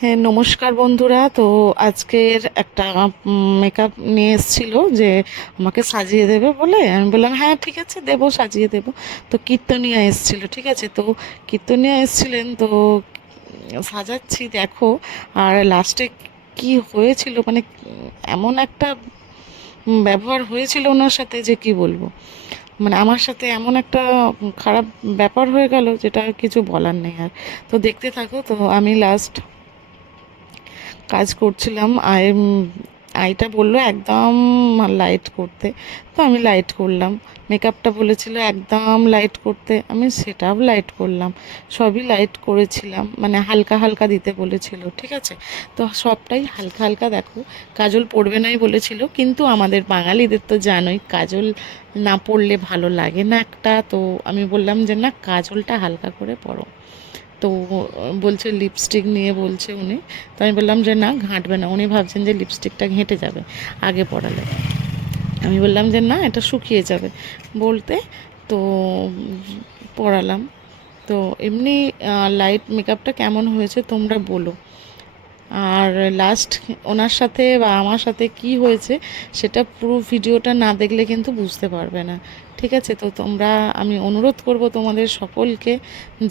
হ্যাঁ, নমস্কার বন্ধুরা। তো আজকের একটা মেকআপ নিয়ে এসেছিল যে আমাকে সাজিয়ে দেবে বলে, আমি বললাম হ্যাঁ ঠিক আছে দেবো, সাজিয়ে দেবো। তো কীর্তনিয়া এসেছিল, ঠিক আছে। তো কীর্তনিয়া এসেছিলেন, তো সাজাচ্ছি দেখো। আর লাস্টে কি হয়েছিল মানে এমন একটা ব্যবহার হয়েছিল ওনার সাথে যে কি বলবো, মানে আমার সাথে এমন একটা খারাপ ব্যাপার হয়ে গেল যেটা কিছু বলার নেই আর। তো দেখতে থাকো। তো আমি লাস্ট কাজ করছিলাম, আইটা বললো একদম লাইট করতে, তো আমি লাইট করলাম। মেকআপটা বলেছিল একদম লাইট করতে, আমি সেটাও লাইট করলাম। সবই লাইট করেছিলাম, মানে হালকা হালকা দিতে বলেছিল, ঠিক আছে। তো সবটাই হালকা হালকা দেখো। কাজল পড়বে নাই বলেছিল, কিন্তু আমাদের বাঙালিদের তো জানোই কাজল না পড়লে ভালো লাগে না একটা। তো আমি বললাম যে না, কাজলটা হালকা করে পড়ো। তো বলছে লিপস্টিক নিয়ে বলছে উনি। তো আমি বললাম যে না, ঘাঁটবে না। উনি ভাবছেন যে লিপস্টিকটা ঘেঁটে যাবে আগে পড়ালে। আমি বললাম যে না, এটা শুকিয়ে যাবে বলতে। তো পড়ালাম। তো এমনি লাইট মেকআপটা কেমন হয়েছে তোমরা বলো। আর লাস্ট ওনার সাথে বা আমার সাথে কি হয়েছে সেটা পুরো ভিডিওটা না দেখলে কিন্তু বুঝতে পারবে না, ঠিক আছে। তো তোমরা, আমি অনুরোধ করব তোমাদের সকলকে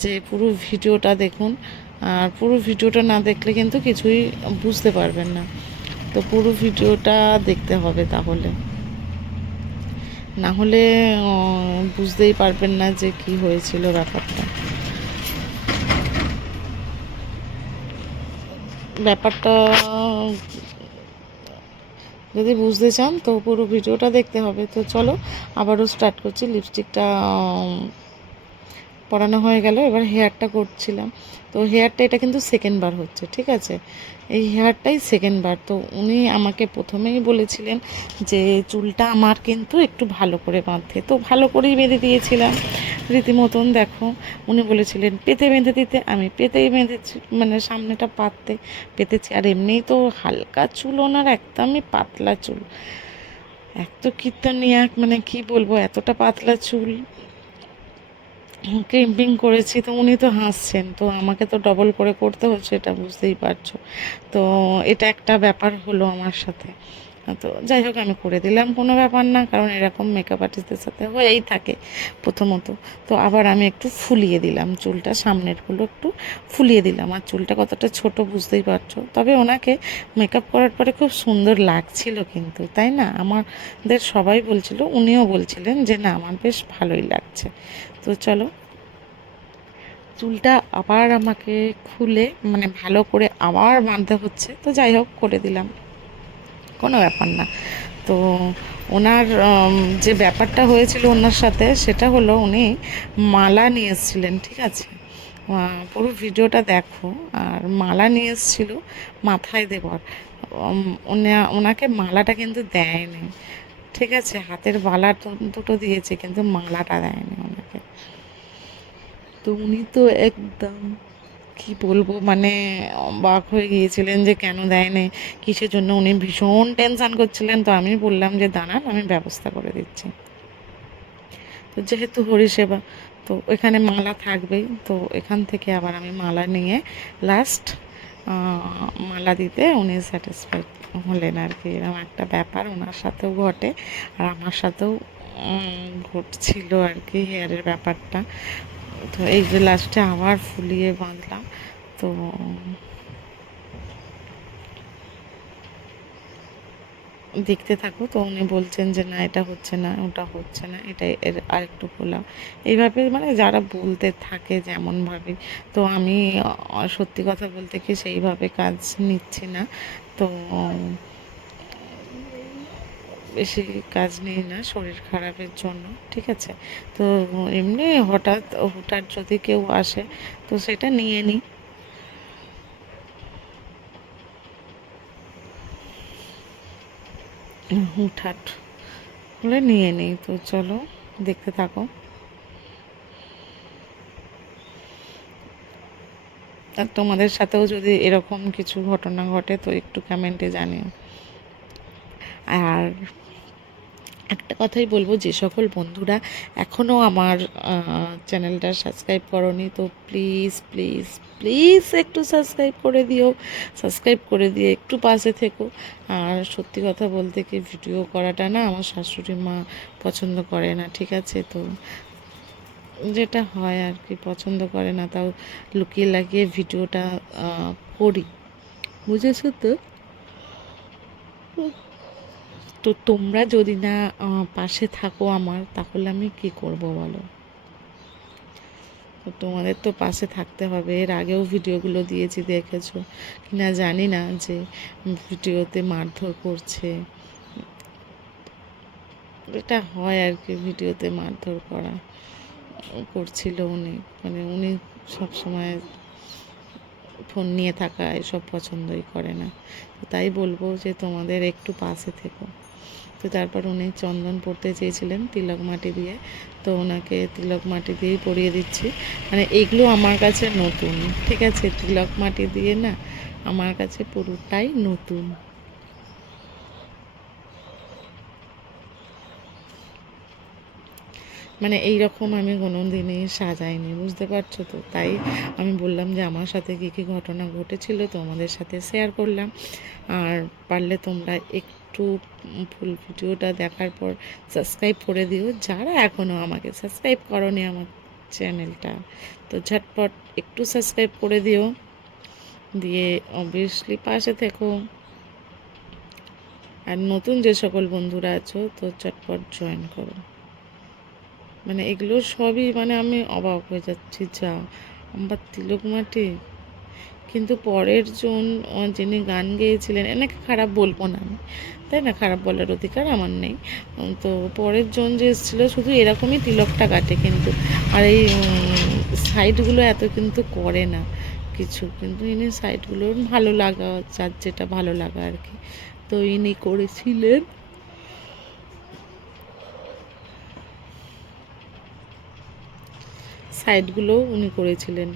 যে পুরো ভিডিওটা দেখুন। আর পুরো ভিডিওটা না দেখলে কিন্তু কিছুই বুঝতে পারবেন না। তো পুরো ভিডিওটা দেখতে হবে, তাহলে না হলে বুঝতেই পারবেন না যে কি হয়েছিল ব্যাপারটা। ব্যাপারটা যদি বুঝতে চান তো পুরো ভিডিওটা দেখতে হবে। তো চলো আবারও স্টার্ট করছি। লিপস্টিকটা পরানো হয়ে গেল, এবার হেয়ারটা করছিলাম। তো হেয়ারটা এটা কিন্তু সেকেন্ড বার হচ্ছে, ঠিক আছে। এই হেয়ারটাই সেকেন্ড বার। তো উনি আমাকে প্রথমেই বলেছিলেন যে চুলটা আমার কিন্তু একটু ভালো করে বাঁধতে, তো ভালো করেই বেঁধে দিয়েছিলাম রীতিমতন। দেখো, উনি বলেছিলেন পেতে বেঁধে দিতে, আমি পেতেই বেঁধেছি, মানে সামনেটা পাততে পেতেছি। আর এমনিই তো হালকা চুল ওনার, একদমই পাতলা চুল। এক তো কীর্তনিয়া, মানে কি বলবো, এতটা পাতলা চুল। ক্রিম্পিং করেছি, তো উনি তো হাসছেন, তো আমাকে তো ডবল করে করতে হচ্ছে, এটা বুঝতেই পারছো। তো এটা একটা ব্যাপার হলো আমার সাথে। তো যাই হোক, আমি করে দিলাম, কোনো ব্যাপার না, কারণ এরকম মেকআপ আর্টিস্টদের সাথে হয়েই থাকে প্রথমত। তো আবার আমি একটু ফুলিয়ে দিলাম চুলটা, সামনেরগুলো একটু ফুলিয়ে দিলাম। আর চুলটা কতটা ছোট বুঝতেই পারছো। তবে ওনাকে মেকআপ করার পরে খুব সুন্দর লাগছিল কিন্তু, তাই না? আমাদের সবাই বলছিল, উনিও বলছিলেন যে না, আমার বেশ ভালোই লাগছে। তো চলো, চুলটা আবার আমাকে খুলে মানে ভালো করে আবার বাঁধতে হচ্ছে। তো যাই হোক, করে দিলাম, কোনো ব্যাপার না। তো ওনার যে ব্যাপারটা হয়েছিল ওনার সাথে, সেটা হলো উনি মালা নিয়ে এসেছিলেন, ঠিক আছে। পুরো ভিডিওটা দেখো। আর মালা নিয়ে এসেছিল মাথায় দেওয়ার। ওনাকে মালাটা কিন্তু দেয়নি, ঠিক আছে। হাতের বালা দুটো দিয়েছে, কিন্তু মালাটা দেয়নি ওনাকে। তো উনি তো একদম কি বলবো, মানে অবাক হয়ে গিয়েছিলেন যে কেন দেয়নি, কিসের জন্য। উনি ভীষণ টেনশান করছিলেন। তো আমি বললাম যে দাঁড়ান, আমি ব্যবস্থা করে দিচ্ছি। তো যেহেতু হরিসেবা, তো এখানে মালা থাকবেই। তো এখান থেকে আবার আমি মালা নিয়ে লাস্ট মালা দিতে উনি স্যাটিসফাইড হলেন আর কি। এরকম একটা ব্যাপার ওনার সাথেও ঘটে, আর আমার সাথেও ঘটছিল আর কি, হেয়ারের ব্যাপারটা। তো এই যে লাস্টে আবার ফুলিয়ে বাঁধলাম। তো দেখতে থাকো। তো উনি বলছেন যে না, এটা হচ্ছে না, ওটা হচ্ছে না, এটা এর আরেকটু খোলা, এইভাবে মানে যারা বলতে থাকে যেমনভাবে। তো আমি সত্যি কথা বলতে কি সেইভাবে কাজ নিচ্ছি না। তো বেশি কাজ নিই না শরীর খারাপের জন্য, ঠিক আছে। তো এমনি হঠাৎ হুটহাট যদি কেউ আসে তো সেটা নিয়ে নিই, হুটহাট হলে নিয়ে নিই। তো চলো দেখতে থাকো। আর তোমাদের সাথেও যদি এরকম কিছু ঘটনা ঘটে তো একটু কমেন্টে জানিও। আর একটা কথাই বলবো, যে সকল বন্ধুরা এখনও আমার চ্যানেলটা সাবস্ক্রাইব করনি, তো প্লিজ প্লিজ প্লিজ একটু সাবস্ক্রাইব করে দিও, সাবস্ক্রাইব করে দিয়ে একটু পাশে থেকো। আর সত্যি কথা বলতে কি, ভিডিও করাটা না আমার শাশুড়ি মা পছন্দ করে না, ঠিক আছে? তো যেটা হয় আর কি, পছন্দ করে না, তাও লুকিয়ে লাগিয়ে ভিডিওটা করি, বুঝেছো তো? তো তোমরা যদি না পাশে থাকো আমার, তাহলে আমি কি করব বলো? তো তোমাদের তো পাশে থাকতে হবে। এর আগেও ভিডিওগুলো দিয়েছি, দেখেছো কিনা জানি না, যে ভিডিওতে মারধর করছে। এটা হয় আর কি, ভিডিওতে মারধর করছিল উনি, মানে উনি সবসময় ফোন নিয়ে থাকা এসব পছন্দই করে না। তো তাই বলবো যে তোমাদের একটু পাশে থেকো। তো তারপর উনি চন্দন পড়তে চেয়েছিলেন তিলক মাটি দিয়ে, তো ওনাকে তিলক মাটি দিয়েই পরিয়ে দিচ্ছি। মানে এগুলো আমার কাছে নতুন, ঠিক আছে? তিলক মাটি দিয়ে না আমার কাছে পুরোটাই নতুন। মানে এই রকম আমি কোনো দিনই সাজাইনি, বুঝতে পারছো তো? তাই আমি বললাম যে আমার সাথে কী কী ঘটনা ঘটেছিল তোমাদের সাথে শেয়ার করলাম। আর পারলে তোমরা একটু ফুল ভিডিওটা দেখার পর সাবস্ক্রাইব করে দিও, যারা এখনও আমাকে সাবস্ক্রাইব করনি আমার চ্যানেলটা, তো ঝটপট একটু সাবস্ক্রাইব করে দিও, দিয়ে অবভিয়াসলি পাশে থেকো। আর নতুন যে সকল বন্ধুরা আছো, তো চটপট জয়েন করো। মানে এগুলো সবই, মানে আমি অবাক হয়ে যাচ্ছি, যা আমার তিলক মাটি। কিন্তু পরের জন যিনি গান গেয়েছিলেন, এনাকে খারাপ বলবো না আমি, তাই না? খারাপ বলার অধিকার আমার নেই। তো পরের জন যে এসেছিলো শুধু এরকমই তিলকটা কাটে কিন্তু, আর এই সাইডগুলো এত কিন্তু করে না কিছু, কিন্তু ইনি সাইডগুলো ভালো লাগা, যার যেটা ভালো লাগা আর কি, তো ইনি করেছিলেন। সাইডগুলোও উনি করেছিলেন।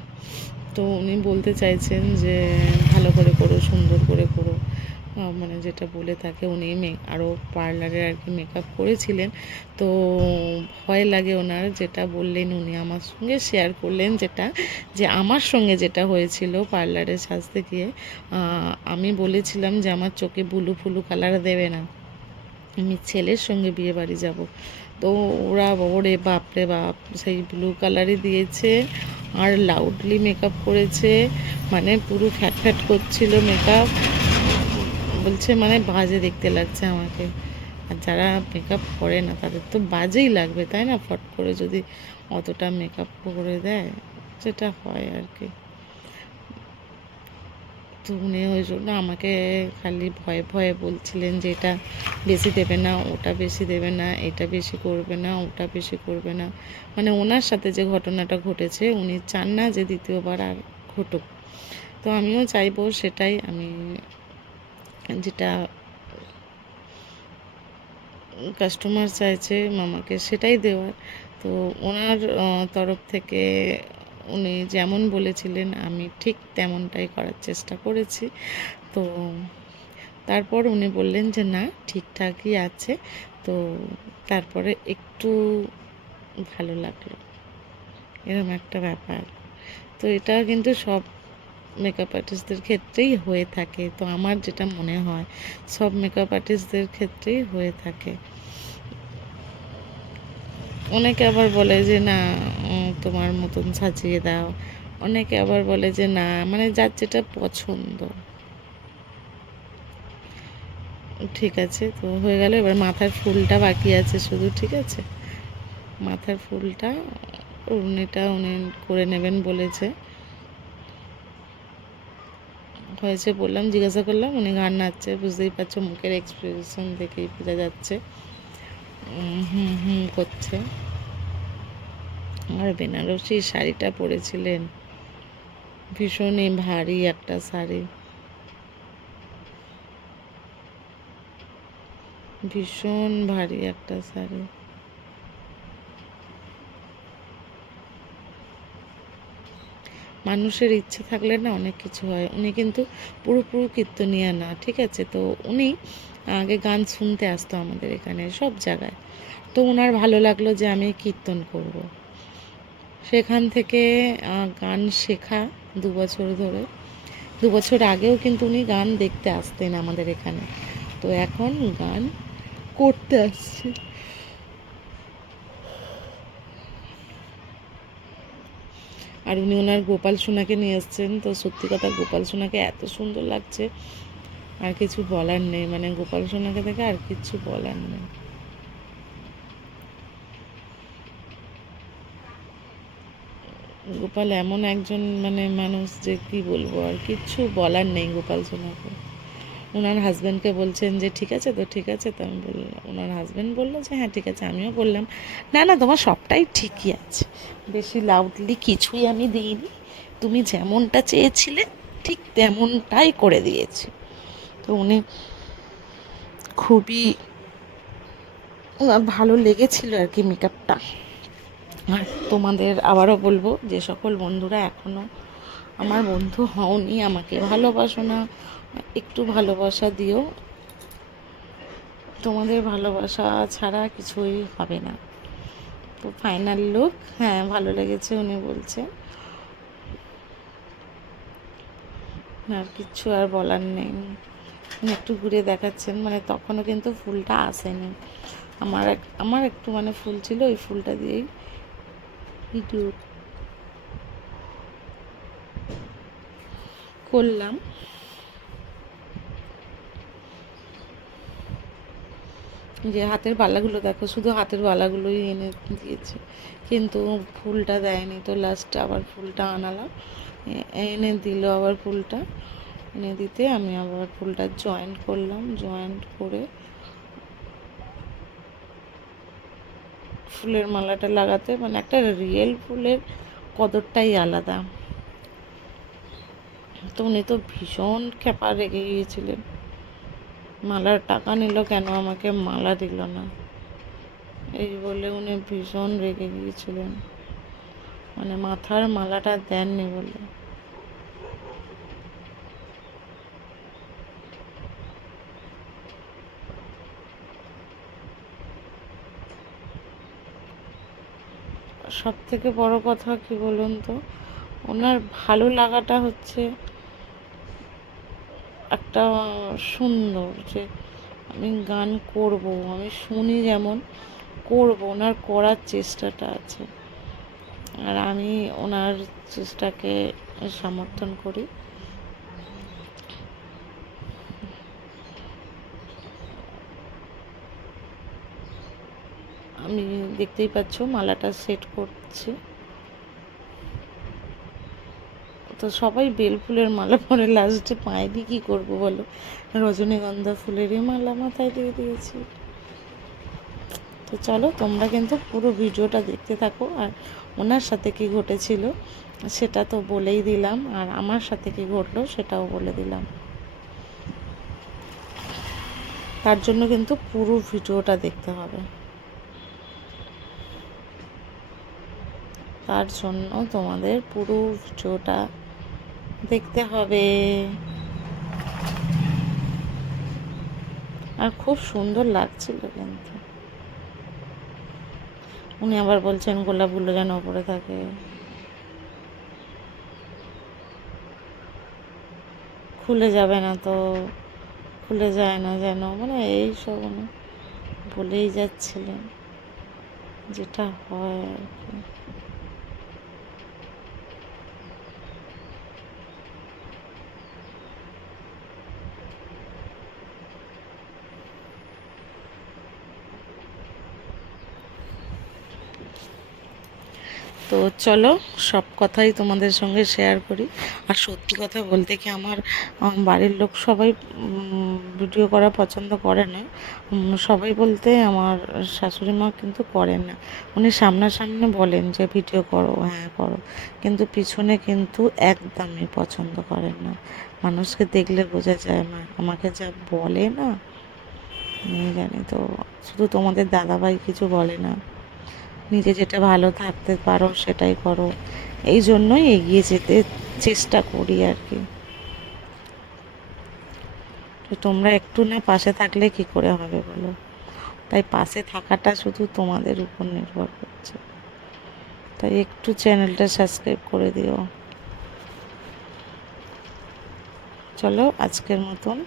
তো উনি বলতে চাইছেন যে ভালো করে করো, সুন্দর করে করো, মানে যেটা বলে থাকে উনি আরও পার্লারে আর কি মেকআপ করেছিলেন। তো ভয় লাগে ওনার, যেটা বললেন উনি আমার সঙ্গে শেয়ার করলেন, যেটা যে আমার সঙ্গে যেটা হয়েছিল পার্লারে সাজতে গিয়ে, আমি বলেছিলাম যে আমার চোখে ব্লু ফুলু কালার দেবে না, আমি ছেলের সঙ্গে বিয়ে বাড়ি যাব। তো ওরা, ওরে বাপরে বাপ, সেই ব্লু কালারই দিয়েছে, আর লাউডলি মেকআপ করেছে, মানে পুরো ফ্যাট ফ্যাট করছিল মেকআপ, বলছে মানে বাজে দেখতে লাগছে আমাকে। আর যারা মেকআপ করে না তাদের তো বাজেই লাগবে, তাই না? ফট করে যদি অতটা মেকআপ করে দেয়, যেটা হয় আর কি। তো উনি ওই জন্য আমাকে খালি ভয়ে ভয়ে বলছিলেন যে এটা বেশি দেবে না, ওটা বেশি দেবে না, এটা বেশি করবে না, ওটা বেশি করবে না। মানে ওনার সাথে যে ঘটনাটা ঘটেছে, উনি চান না যে দ্বিতীয়বার আর ঘটুক। তো আমিও চাইবো সেটাই, আমি যেটা কাস্টমার চাইছে মামাকে সেটাই দেওয়ার। তো ওনার তরফ থেকে উনি যেমন বলেছিলেন আমি ঠিক তেমনটাই করার চেষ্টা করেছি। তো তারপর উনি বললেন যে না, ঠিকঠাকই আছে। তো তারপরে একটু ভালো লাগলো, এরকম একটা ব্যাপার। তো এটা কিন্তু সব মেকআপ আর্টিস্টদের ক্ষেত্রেই হয়ে থাকে, তো আমার যেটা মনে হয় সব মেকআপ আর্টিস্টদের ক্ষেত্রেই হয়ে থাকে। অনেকে আবার বলে যে না, তোমার মতন সাজিয়ে দাও। অনেকে আবার বলে যে না, মানে যার যেটা পছন্দ। ঠিক আছে, তো হয়ে গেল। এবার মাথার ফুলটা বাকি আছে শুধু, ঠিক আছে? মাথার ফুলটা উনিটা উনি করে নেবেন বলেছে। হয়েছে বললাম, জিজ্ঞাসা করলাম, উনি গান নাচছে, বুঝতেই পারছো মুখের এক্সপ্রেশন দেখেই বোঝা যাচ্ছে হুম হুম করছে। আর বেনারসি শাড়িটা পরেছিলেন, ভীষণই ভারী একটা শাড়ি, ভীষণ ভারী একটা শাড়ি। মানুষের ইচ্ছে থাকলে না অনেক কিছু হয়। উনি কিন্তু পুরোপুরি কীর্তনিয়া না, ঠিক আছে? তো উনি আগে গান শুনতে আসতো আমাদের এখানে সব জায়গায়। তো ওনার ভালো লাগলো যে আমি কীর্তন করব। সেখান থেকে গান শেখা 2 বছর ধরে। 2 বছর আগেও কিন্তু উনি গান দেখতে আসতেন আমাদের এখানে, তো এখন গান করতে আসছে। আর উনি ওনার গোপাল সোনাকে নিয়ে এসছেন, তো সত্যি কথা গোপাল সোনাকে এত সুন্দর লাগছে, আর কিছু বলার নেই, মানে গোপাল সোনাকে দেখে আর কিছু বলার নেই। গোপাল এমন একজন মানে মানুষ যে কি বলবো, আর কিচ্ছু বলার নেই গোপাল সোনাকে। ওনার হাজব্যান্ডকে বলছেন যে ঠিক আছে তো, ঠিক আছে তো। আমি বললাম, ওনার হাজব্যান্ড বললো যে হ্যাঁ ঠিক আছে। আমিও বললাম না না, তোমার সবটাই ঠিকই আছে, বেশি লাউডলি কিছুই আমি দিইনি, তুমি যেমনটা চেয়েছিলে ঠিক তেমনটাই করে দিয়েছি। তো উনি খুবই, ওনার ভালো লেগেছিল আর কি মেকআপটা। আর তোমাদের আবারও বলবো, যে সকল বন্ধুরা এখনও আমার বন্ধু হওনি, আমাকে ভালোবাসো না, একটু ভালোবাসা দিও। তোমাদের ভালোবাসা ছাড়া কিছুই হবে না। তো ফাইনাল লুক, হ্যাঁ ভালো লেগেছে উনি বলছে, আর কিচ্ছু আর বলার নেই। উনি একটু ঘুরে দেখাচ্ছেন, মানে তখনও কিন্তু ফুলটা আসেনি। আমার একটু মানে ফুল ছিল, ওই ফুলটা দিয়েই ভিডিও করলাম। যে হাতের বালাগুলো দেখো, শুধু হাতের বালাগুলোই এনে দিয়েছে, কিন্তু ফুলটা দেয়নি। তো লাস্টে আবার ফুলটা আনালাম, এনে দিল আবার ফুলটা। এনে দিতে আমি আবার ফুলটা জয়েন্ট করলাম, জয়েন্ট করে ফুলের মালাটা লাগাতে, মানে একটা রিয়েল ফুলের কদরটাই আলাদা। তো উনি তো ভীষণ ক্ষেপা রেগে গিয়েছিলেন, মালার টাকা নিল কেন, আমাকে মালা দিল না, এই বলে উনি ভীষণ রেগে গিয়েছিলেন, মানে মাথার মালাটা দেননি বলে। সব থেকে বড় কথা কি বলুন তো, ওনার ভালো লাগাটা হচ্ছে একটা সুন্দর, যে আমি গান করব, আমি শুনি যেমন করব, ওনার করার চেষ্টাটা আছে। আর আমি ওনার চেষ্টাকে সমর্থন করি। আমি দেখতেই পাচ্ছ মালাটা সেট করছি, তো সবাই বেল ফুলের মালা পরে, লাস্টে পাইনি কি করব বলো, রজনীগন্ধা ফুলেরই মালা মাথায় দিয়ে দিয়েছি। তো চলো তোমরা কিন্তু পুরো ভিডিওটা দেখতে থাকো, আর ওনার সাথে কি ঘটেছিল সেটা তো বলেই দিলাম, আর আমার সাথে কি ঘটলো সেটাও বলে দিলাম। তার জন্য কিন্তু পুরো ভিডিওটা দেখতে হবে, তার জন্য তোমাদের পুরো ভিডিওটা দেখতে হবে। আর খুব সুন্দর লাগছিল কিন্তু। উনি আবার বলছেন গোলাপগুলো যেন ওপরে থাকে, খুলে যাবে না তো, খুলে যায় না যেন, মানে এই সব উনি বলেই যাচ্ছিলেন, যেটা হয় আর কি। তো চলো সব কথাই তোমাদের সঙ্গে শেয়ার করি। আর সত্যি কথা বলতে কি, আমার বাড়ির লোক সবাই ভিডিও করা পছন্দ করে না। সবাই বলতে আমার শাশুড়ি মা কিন্তু করেন না। উনি সামনাসামনি বলেন যে ভিডিও করো, হ্যাঁ করো, কিন্তু পিছনে কিন্তু একদমই পছন্দ করেন না। মানুষকে দেখলে বোঝা যায়, মা আমাকে যা বলে না, আমি জানি তো। শুধু তোমাদের দাদাভাই কিছু বলে না, নিজে যেটা ভালো থাকতে পারো সেটাই করো, এই জন্যই এগিয়ে যেতে চেষ্টা করি আর কি। তো তোমরা একটু না পাশে থাকলে কি করে হবে বলো? তাই পাশে থাকাটা শুধু তোমাদের উপর নির্ভর করছে। তাই একটু চ্যানেলটা সাবস্ক্রাইব করে দিও। চলো আজকের মতন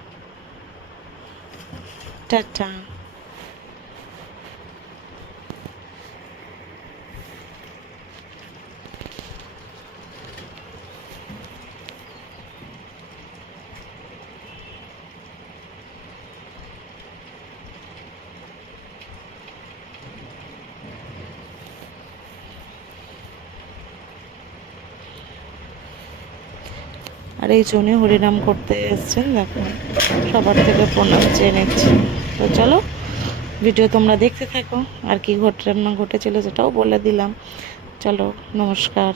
টাটা। আর এই জন্য হরিনাম করতে এসছেন, দেখো সবার থেকে প্রণাম চেয়ে নিচ্ছি। তো চলো ভিডিও তোমরা দেখতে থাকো, আর কি ঘটনা ঘটেছিল সেটাও বলে দিলাম। চলো, নমস্কার।